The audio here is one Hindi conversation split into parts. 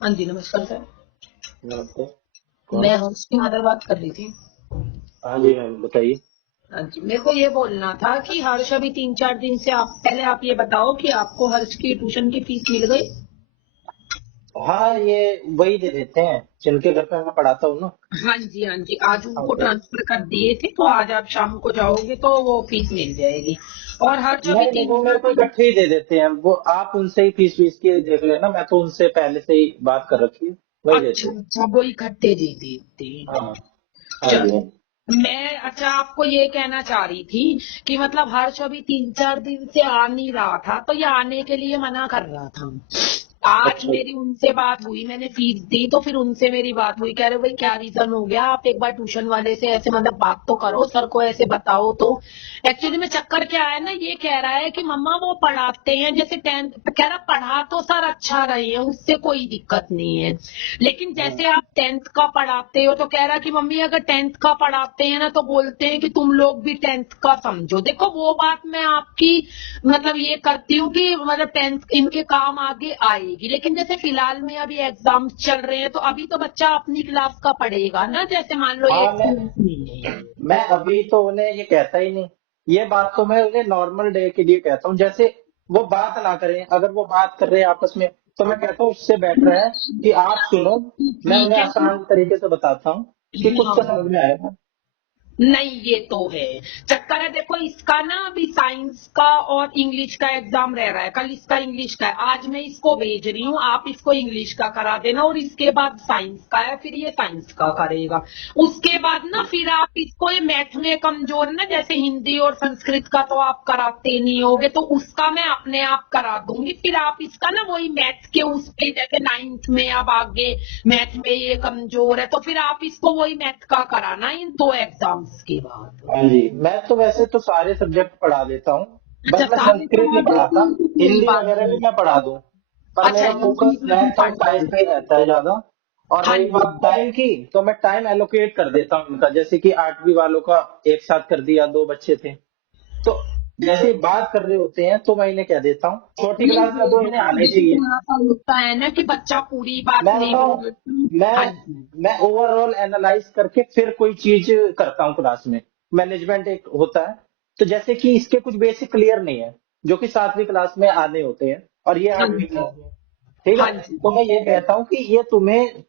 हाँ जी, नमस्कार सर। नमस्ते। कौन? मैं हर्ष की मदर बात कर रही थी। हाँ जी मैम, बताइए। हाँ जी, मेरे को ये बोलना था कि हर्ष अभी 3-4 दिन से आप ये बताओ कि आपको हर्ष की ट्यूशन की फीस मिल गई? हाँ, ये वही दे देते हैं जिनके घर पे मैं पढ़ाता हूँ ना। हाँ जी, हाँ जी, आज हाँ उनको तो ट्रांसफर कर दिए थे, तो आज आप शाम को जाओगे तो वो फीस मिल जाएगी। और हर्ष अभी नहीं नहीं, तीन वो मेरे को इकट्ठे ही दे देते हैं। वो आप उनसे ही फीस फीस की देख लेना, मैं तो उनसे पहले से ही बात कर रखी है। वही देते अच्छा हैं। अच्छा, वो इकट्ठे दे देते हाँ हैं। हाँ जी हाँ। चलो, मैं अच्छा आपको ये कहना चाह रही थी कि मतलब हर्ष अभी 3-4 दिन से आ नहीं रहा था, तो ये आने के लिए मना कर रहा था। आज अच्छा मेरी उनसे बात हुई, मैंने फीस दी तो फिर उनसे मेरी बात हुई, कह रहे भाई क्या रीजन हो गया, आप एक बार ट्यूशन वाले से ऐसे मतलब बात तो करो, सर को ऐसे बताओ। तो एक्चुअली में चक्कर क्या है ना, ये कह रहा है कि मम्मा वो पढ़ाते हैं जैसे 10th, कह रहा पढ़ा तो सर अच्छा रही है, उससे कोई दिक्कत नहीं है, लेकिन हाँ। जैसे आप 10th का पढ़ाते हो तो कह रहा कि मम्मी अगर 10th का पढ़ाते हैं ना तो बोलते हैं कि तुम लोग भी 10th का समझो। देखो वो बात मैं आपकी मतलब ये करती हूँ कि मतलब 10th इनके काम आगे आएगी, लेकिन जैसे फिलहाल में अभी एग्जाम चल रहे हैं तो अभी तो बच्चा अपनी क्लास का पढ़ेगा ना, जैसे मान लो हाँ, एक मैं क्लास नहीं है। मैं अभी तो उन्हें ये कहता ही नहीं। ये बात तो मैं उन्हें नॉर्मल डे के लिए कहता हूँ। जैसे वो बात ना करें, अगर वो बात कर रहे हैं आपस में, तो मैं कहता हूँ उससे बेटर है कि आप सुनो। मैं ठीक उन्हें है। आसान तरीके से बताता हूँ कि कुछ तो हाँ, समझ में आएगा। नहीं ये तो है। चक्कर है देखो इसका ना, अभी साइंस का और इंग्लिश का एग्जाम रह रहा है, कल इसका इंग्लिश का है, आज मैं इसको भेज रही हूँ, आप इसको इंग्लिश का करा देना और इसके बाद साइंस का है, फिर ये साइंस का करेगा। उसके बाद ना फिर आप इसको, ये मैथ में कमजोर ना, जैसे हिंदी और संस्कृत का तो आप कराते नहीं होगे, तो उसका मैं अपने आप करा दूंगी, फिर आप इसका ना वही मैथ के उस पे, जैसे 9th में अब आगे मैथ में ये कमजोर है तो फिर आप इसको वही मैथ का कराना इन 2 एग्जाम्स के बाद। हाँ जी, मैं तो वैसे तो सारे सब्जेक्ट पढ़ा देता हूँ। अच्छा, बस मैं सारे संस्कृत नहीं पढ़ा पढ़ाता। देते हैं, कोई हिंदी बात वगैरह भी नहीं। मैं पढ़ा दूँ, पर अच्छा, मेरा हिंदी फोकस का भी मैथ और पढ़ा साइंस दो। पे ही रहता है ज्यादा। और हाँ रही जी। बात टाइम की, तो मैं टाइम एलोकेट कर देता हूँ उनका। जैसे कि 8वीं वालों का एक साथ कर दिया, 2 बच्चे थे तो जैसे बात कर रहे होते हैं तो मैं इन्हें कह देता हूँ छोटी नहीं क्लास में वो तो इन्हें देखो आने देखो चाहिए। थोड़ा सा होता है ना कि बच्चा पूरी बात मैं नहीं बताऊं, बोलता। मैं हाँ मैं ओवरऑल एनालाइज करके फिर कोई चीज करता हूँ क्लास में। मैनेजमेंट एक होता है। तो जैसे कि इसके कुछ बेसिक क्लियर नहीं है, जो कि 7वीं क्लास में आने होते हैं, और ये हाँ 8वीं जी। क्लास में। ठीक है। हाँ जी। तो मैं ये कहता हूँ कि ये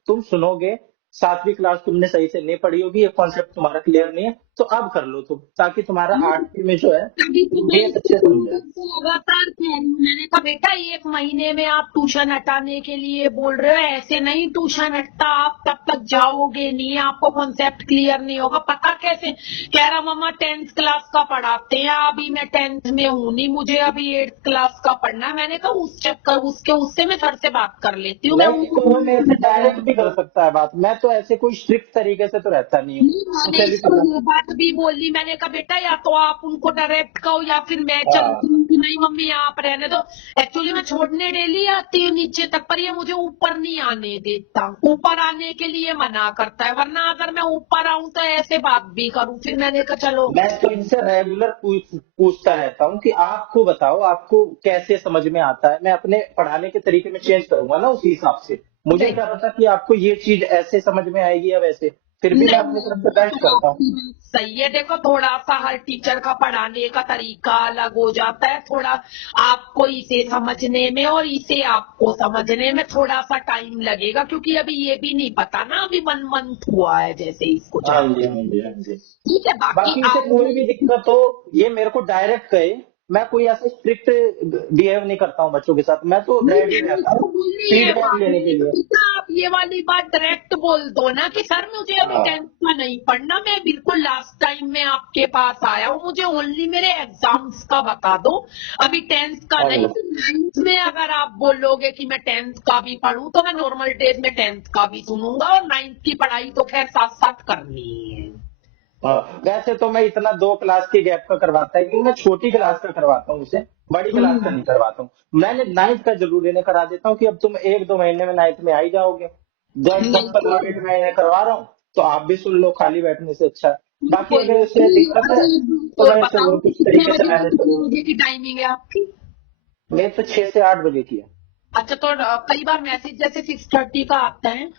तुम सुनोगे। 7वीं क्लास तुमने सही से नहीं पढ़ी होगी, ये कॉन्सेप्ट तुम्हारा क्लियर नहीं है, तो अब कर लो तुम, ताकि तुम्हारा 8वीं में जो है तभी तो मैं बेस इसको अच्छे से बन जाए। लगातार कह रही हूँ, मैंने कहा बेटा 1 महीने में आप ट्यूशन हटाने के लिए बोल रहे हो, ऐसे नहीं ट्यूशन हटता, आप तब तक जाओगे नहीं, आपको कॉन्सेप्ट क्लियर नहीं होगा, पता कैसे। कह रहा मम्मा 10th क्लास का पढ़ाते हैं, अभी मैं 10th में हूँ नहीं, मुझे अभी 8th क्लास का पढ़ना है। मैंने कहा उस चक्कर उसके उससे मैं सर से बात कर लेती हूँ, मैं नहीं तो वो मेरे से डायरेक्ट भी कर उनको। सकता है बात। मैं तो ऐसे कोई स्ट्रिक्ट तरीके से तो रहता नहीं हूँ। नहीं, मैंने उसे भी इसको पता। ये बात भी बोली, मैंने कहा बेटा या तो आप उनको डायरेक्ट कहो या फिर मैं चलती हाँ। हूँ कि नहीं मम्मी आप रहने दो। एक्चुअली मैं छोड़ने डेली आती हूँ नीचे तक, पर ये मुझे ऊपर नहीं आने देता, ऊपर आने के लिए मना करता है, वरना अगर मैं ऊपर आऊं तो ऐसे बात भी करूं, फिर मैंने कहा चलो। मैं तो इनसे रेगुलर पूछता रहता हूँ कि आपको बताओ, आपको कैसे समझ में आता है। मैं अपने पढ़ाने के तरीके में चेंज करूंगा ना उसी हिसाब से। मुझे क्या नहीं पता कि आपको ये चीज ऐसे समझ में आएगी या वैसे। फिर भी मैं नहीं अपनी तरफ नहीं, से ये बेस्ट तो करता हूँ। आपकी बात सही है, देखो थोड़ा सा हर टीचर का पढ़ाने का तरीका अलग हो जाता है, थोड़ा आपको इसे समझने में और इसे आपको समझने में थोड़ा सा टाइम लगेगा, क्योंकि अभी ये भी नहीं पता ना, अभी 1 मंथ हुआ है जैसे इसको हाँ जाने। जी हाँ जी हाँ जी। ठीक है, बाकी बाकी इसे कोई भी आप दिक्कत हो, ये मेरे को डायरेक्ट कहे। मैं कोई ऐसे स्ट्रिक्ट बिहेव नहीं करता हूँ बच्चों के साथ। मैं तो नहीं, रेडी मैंने रहता हूँ इसको बोली है फीडबैक बात, लेने मैंने के कहा लिए। बेटा आप ये वाली बात डायरेक्ट बोल दो ना कि सर मुझे अभी हाँ 10th का नहीं पढ़ना, मैं बिल्कुल लास्ट टाइम में आपके पास आया हूँ, मुझे ओनली मेरे एग्जाम्स का बता दो, अभी 10th का हाँ नहीं। जी। फिर 9th में अगर आप बोलोगे कि मैं 10th का भी पढ़ूं तो मैं नॉर्मल डेज में 10th का भी सुनूंगा, और 9th की पढ़ाई तो खैर साथ साथ करनी है। हाँ, वैसे तो मैं इतना 2 क्लास की गैप का करवाता है, क्योंकि मैं छोटी क्लास का करवाता हूँ उसे। बड़ी क्लास का नहीं करवाता हूँ। मैंने 9th का जरूर इन्हें करा देता हूँ कि अब तुम 1-2 महीने में 9th में आ ही जाओगे। जब नहीं तब तक तो मैं इन्हें करवा रहा हूँ, तो आप भी सुन लो, खाली बैठने से अच्छा है। बाकी कोई अगर बात इसे नहीं। दिक्कत अच्छा है एक बात तो और मैं इसे बताओ और कि कुछ कितने तरीके से बजे से मैनेज कितने करूँ। बजे की टाइमिंग है आपकी? मेरे तो 6 से 8 बजे की है। अच्छा, तो कई बार मैसेज जैसे 6:30 का आता है,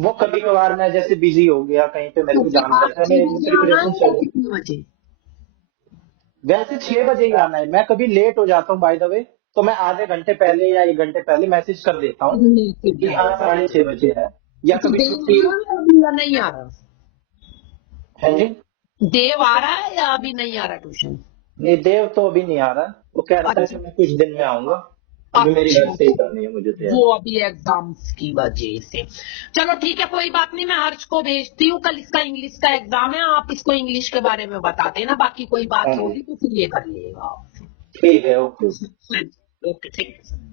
वो कभी कभार मैं जैसे बिजी हो गया कहीं पे, मेरे तो को फिर जाना आप रहता है, 6 मैं बजे आना प्रिपरेशन है चल या रही। कितने बजे? वैसे 6 बजे ही आना है, मैं कभी लेट हो जाता हूँ बाय द वे, तो मैं आधे घंटे पहले या 1 घंटे पहले मैसेज कर देता हूँ ठीक कि है। हाँ 6:30 है, या तो कभी देव छुट्टी। आ रहा है अभी या नहीं आ रहा? है जी। देव आ रहा है या अभी नहीं आ रहा ट्यूशन? नहीं, देव तो अभी नहीं आ रहा, वो कह रहा था कि अच्छा। मैं कुछ दिन में आऊंगा, अभी मेरी अच्छा, घर से ही करनी है मुझे वो तैयारी। अभी एग्जाम्स की वजह से। चलो ठीक है, कोई बात नहीं, मैं हर्ष को भेजती हूँ, कल इसका इंग्लिश का एग्जाम है, आप इसको इंग्लिश के बारे में बता देना, बाकी कोई हाँ बात जी, होगी तो फिर ये कर लेगा। ठीक है, ओके। Okay, thank you.